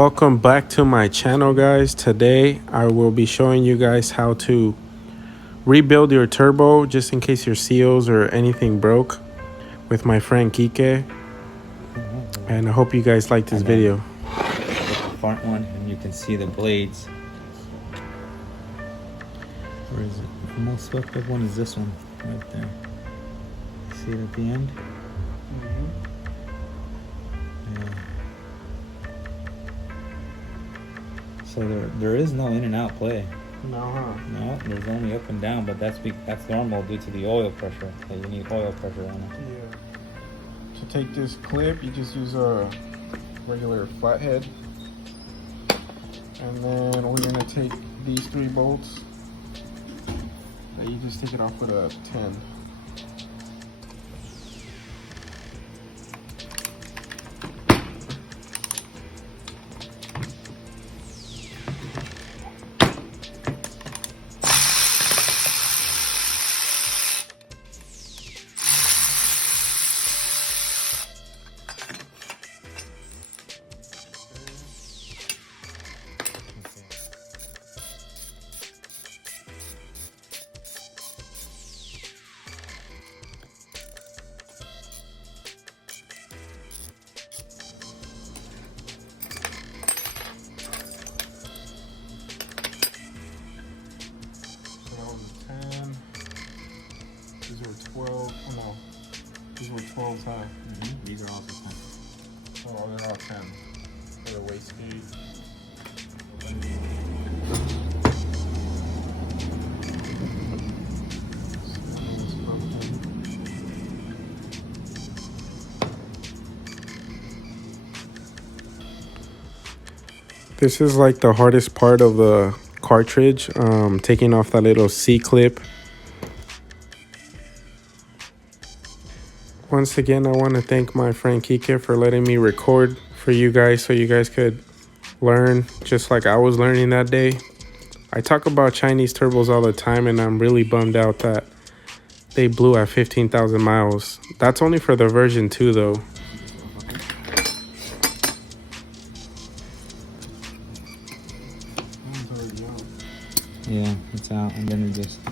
Welcome back to my channel, guys. Today I will be showing you guys how to rebuild your turbo just in case your seals or anything broke with my friend Kike. And I hope you guys like this video. The front one, and you can see the blades. Where is it? The most swept up one is this one right there. See it at the end? Yeah. So there is no in and out play. No, huh? No, there's only up and down, but that's normal due to the oil pressure. That you need oil pressure on it. Yeah. To take this clip, you just use a regular flathead, and then we're gonna take these 3 bolts. That you just take it off with a 10. These were 12. Oh no, these were 12s, huh? These are also 10. Oh, they're all 10 for the weight speed. This is like the hardest part of the cartridge, taking off that little C-clip. Once again, I want to thank my friend Kike for letting me record for you guys so you guys could learn just like I was learning that day. I talk about Chinese turbos all the time, and I'm really bummed out that they blew at 15,000 miles. That's only for the version 2 though. Yeah, it's out, and then we just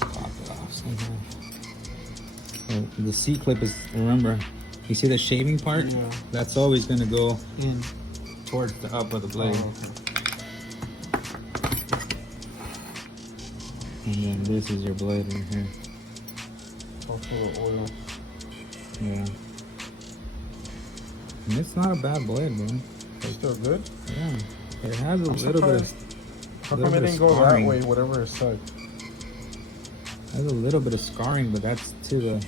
pop it off somehow. So the C-clip is, remember, you see the shaving part? Yeah. That's always going to go In towards the up of the blade. Oh, okay. And then this is your blade right here. Also oil. Yeah. And it's not a bad blade, bro. It's still good? Yeah. It has a little bit of... How come it didn't go that way, whatever it said? Has a little bit of scarring, but that's to the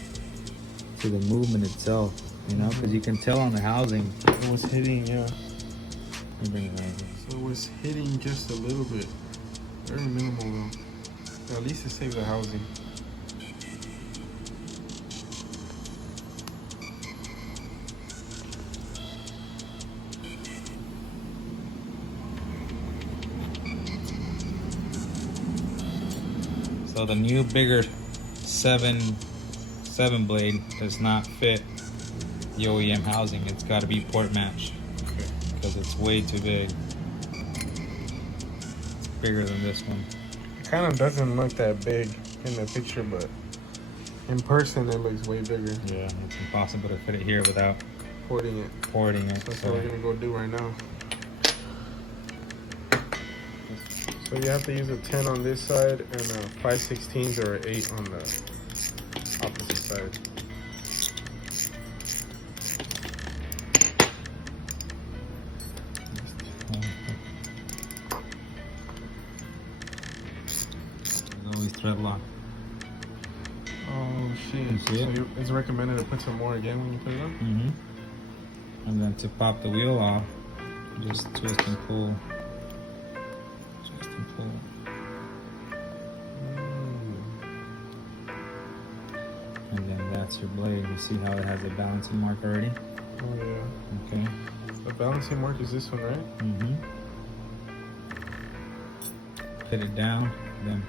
movement itself, you know, because you can tell on the housing. It was hitting, yeah. Let me bring it right here. So it was hitting just a little bit. Very minimal though. At least it saved the housing. So the new bigger 7 blade does not fit the OEM housing. It's got to be port match because it's way too big. It's bigger than this one. It kind of doesn't look that big in the picture, but in person it looks way bigger. Yeah, it's impossible to fit it here without Porting it. porting So it. that's what we're gonna go do right now. So you have to use a 10 on this side and a 5/16 or an 8 on the opposite side. There's always thread lock. Oh shit! See it? So it's recommended to put some more again when you put it on. And then to pop the wheel off, just twist and pull. Twist and pull. And then that's your blade. You see how it has a balancing mark already? Oh yeah. Okay. The balancing mark is this one, right? Put it down, then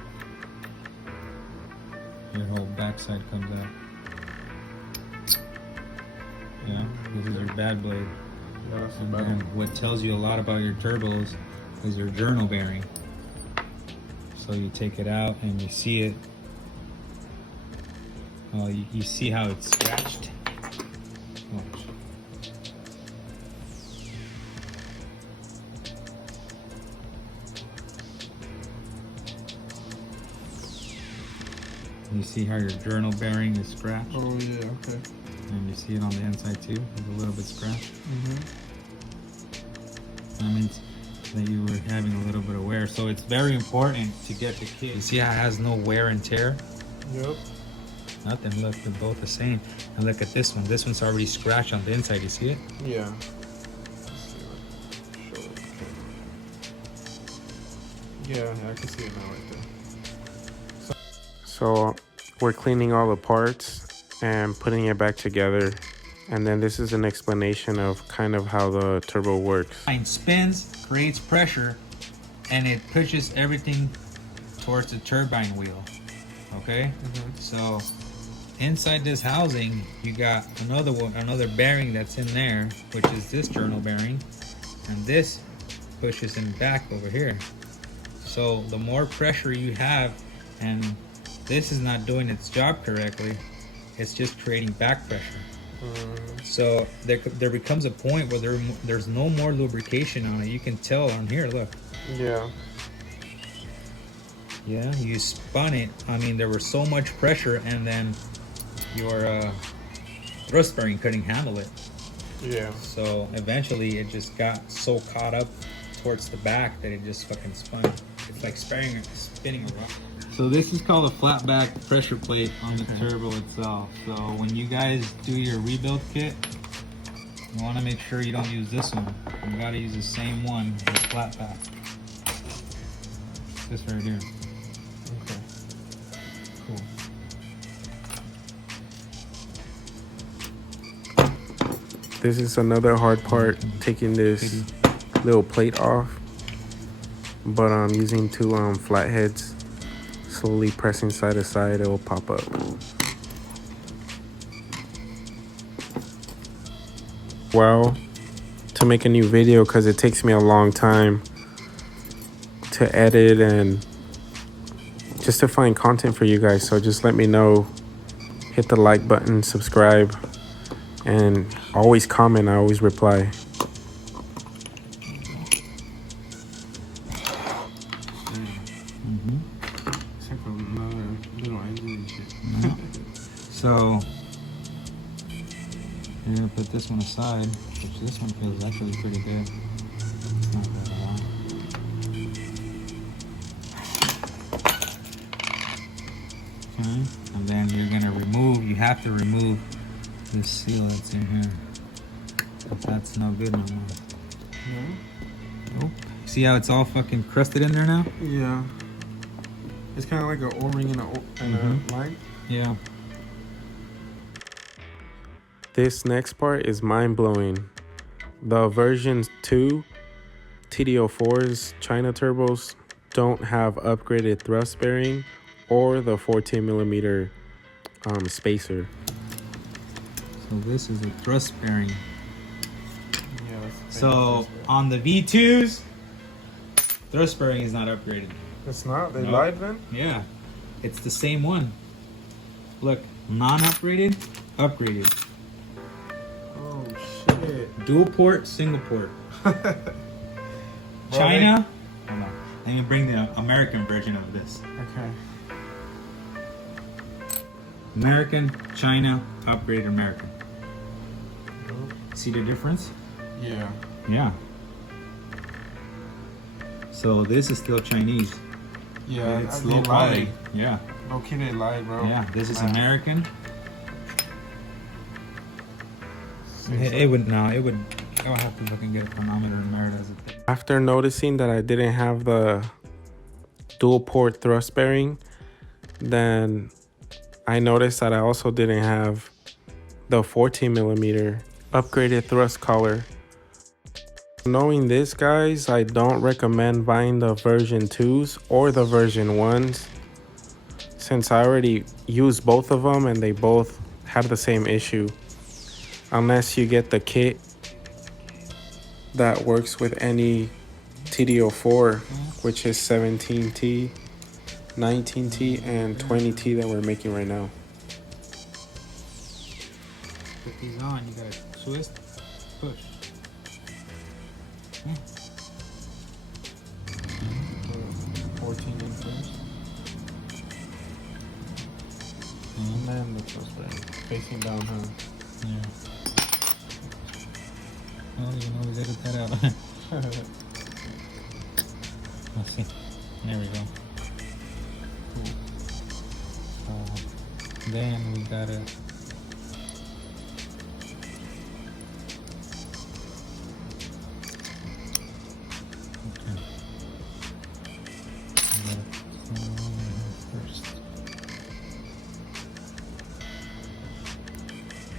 your whole backside comes out. Yeah, this is your bad blade. And what tells you a lot about your turbos is your journal bearing. So you take it out and you see it. Oh, you see how it's scratched? Watch. You see how your journal bearing is scratched? Oh yeah, okay. And you see it on the inside too, it's a little bit scratched. Mm-hmm. That means that you were having a little bit of wear. So it's very important to get the kit. You see how it has no wear and tear? Yep. Nothing, look, they're both the same. And look at this one. This one's already scratched on the inside, you see it? Yeah. Yeah, I can see it now right there. So we're cleaning all the parts and putting it back together. And then this is an explanation of kind of how the turbo works. It spins, creates pressure, and it pushes everything towards the turbine wheel. Okay? So inside this housing, you got another bearing that's in there, which is this journal bearing, and this pushes him back over here. So the more pressure you have, and this is not doing its job correctly, it's just creating back pressure. So there becomes a point where there's no more lubrication on it. You can tell on here, look. Yeah. Yeah, you spun it. I mean, there was so much pressure, and then your thrust bearing couldn't handle it. Yeah. So eventually it just got so caught up towards the back that it just fucking spun. It's like spinning around. So this is called a flat back pressure plate on the turbo itself. So when you guys do your rebuild kit, you want to make sure you don't use this one. You got to use the same one, the flat back. This right here. Okay. Cool. This is another hard part, taking this little plate off. But I'm using two flatheads. Slowly pressing side to side, it will pop up. Well, to make a new video, because it takes me a long time to edit and just to find content for you guys. So just let me know, hit the like button, subscribe, and always comment. I always reply. So you're gonna put this one aside, which this one feels actually pretty good. It's not bad at all. Okay, and then you're gonna remove. You have to remove this seal that's in here. That's no good no more. Nope. See how it's all fucking crusted in there now? Yeah. It's kind of like an O-ring and a line. Yeah. This next part is mind-blowing. The version 2 TD04's China turbos don't have upgraded thrust bearing or the 14mm spacer. So this is the thrust bearing. Yeah, so on the V2s, thrust bearing is not upgraded. It's not? They lied then? Yeah. It's the same one. Look, non-upgraded, upgraded. Oh shit. Dual port, single port. China. Hold on. Let me bring the American version of this. Okay. American, China, upgraded American. See the difference? Yeah. Yeah. So this is still Chinese. Yeah, it's low quality. Yeah. No kidding, they lied, bro. Yeah, this is American. It would I'll have to fucking get a chronometer and merit as a thing. After noticing that I didn't have the dual port thrust bearing, then I noticed that I also didn't have the 14mm upgraded thrust collar. Knowing this, guys, I don't recommend buying the version 2s or the version 1s, since I already used both of them and they both have the same issue. Unless you get the kit that works with any TD04, which is 17T, 19T, and 20T that we're making right now. Put these on, you gotta twist, push. 14 inches. And then the twist right facing down, huh? Yeah. I don't even know we edit that out. Let's see. There we go. Cool. Then we gotta first.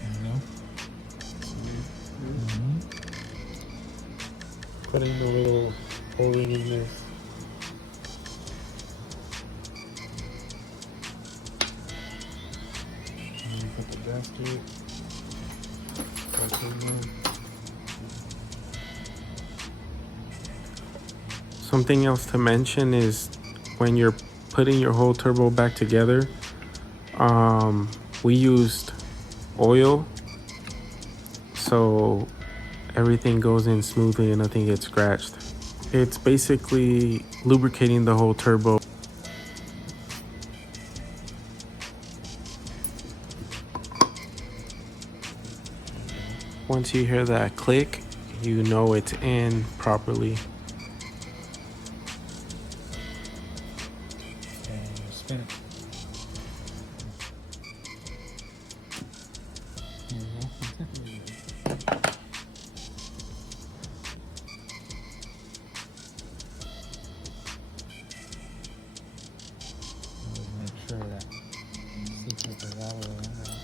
There we go. Putting the little O-ring in there. And put the gasket. Something else to mention is when you're putting your whole turbo back together, we used oil, so everything goes in smoothly and nothing gets scratched. It's basically lubricating the whole turbo. Once you hear that click, you know it's in properly. And spin it. There we go. Make sure that secret is all the way in there.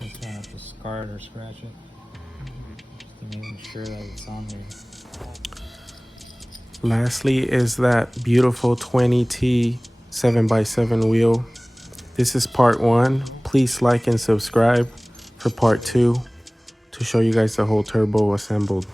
Just try not to scar it or scratch it. Just to make sure that it's on there. Lastly is that beautiful 20T 7x7 wheel. This is part 1. Please like and subscribe for part 2 to show you guys the whole turbo assembled.